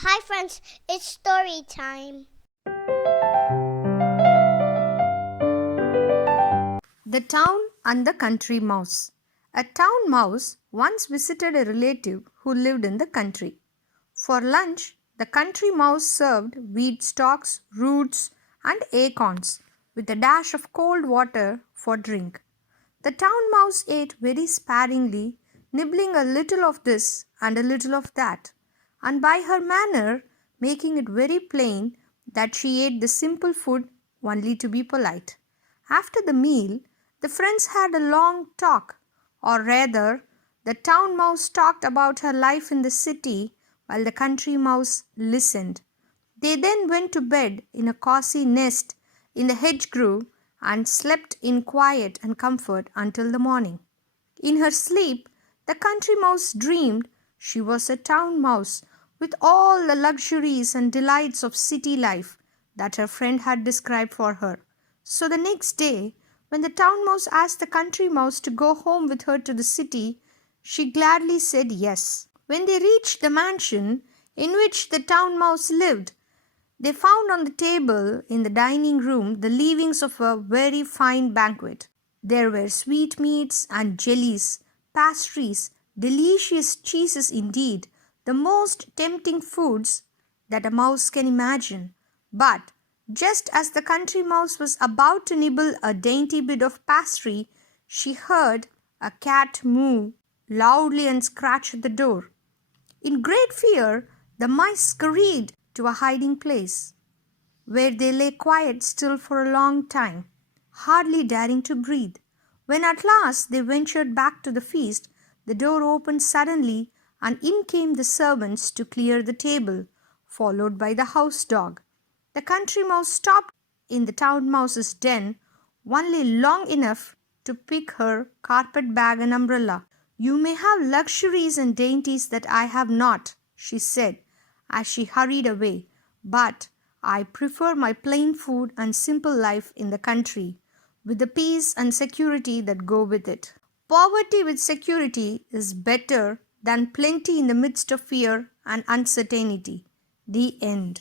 Hi friends, it's story time. The Town and the Country Mouse. A town mouse once visited a relative who lived in the country. For lunch, the country mouse served wheat stalks, roots, and acorns with a dash of cold water for drink. The town mouse ate very sparingly, nibbling a little of this and a little of that, and by her manner making it very plain that she ate the simple food only to be polite. After the meal, the friends had a long talk, or rather, the town mouse talked about her life in the city while the country mouse listened. They then went to bed in a cozy nest in the hedgerow and slept in quiet and comfort until the morning. In her sleep, the country mouse dreamed she was a town mouse with all the luxuries and delights of city life that her friend had described for her. So the next day, when the town mouse asked the country mouse to go home with her to the city, she gladly said yes. When they reached the mansion in which the town mouse lived, they found on the table in the dining room the leavings of a very fine banquet. There were sweetmeats and jellies, pastries, delicious cheeses indeed, the most tempting foods that a mouse can imagine. But just as the country mouse was about to nibble a dainty bit of pastry, she heard a cat mew loudly and scratch at the door. In great fear, the mice scurried to a hiding place, where they lay quite still for a long time, hardly daring to breathe. When at last they ventured back to the feast, the door opened suddenly, and in came the servants to clear the table, followed by the house dog. The country mouse stopped in the town mouse's den only long enough to pick her carpet bag and umbrella. "You may have luxuries and dainties that I have not," she said as she hurried away, "but I prefer my plain food and simple life in the country, with the peace and security that go with it. Poverty with security is better than plenty in the midst of fear and uncertainty." The end.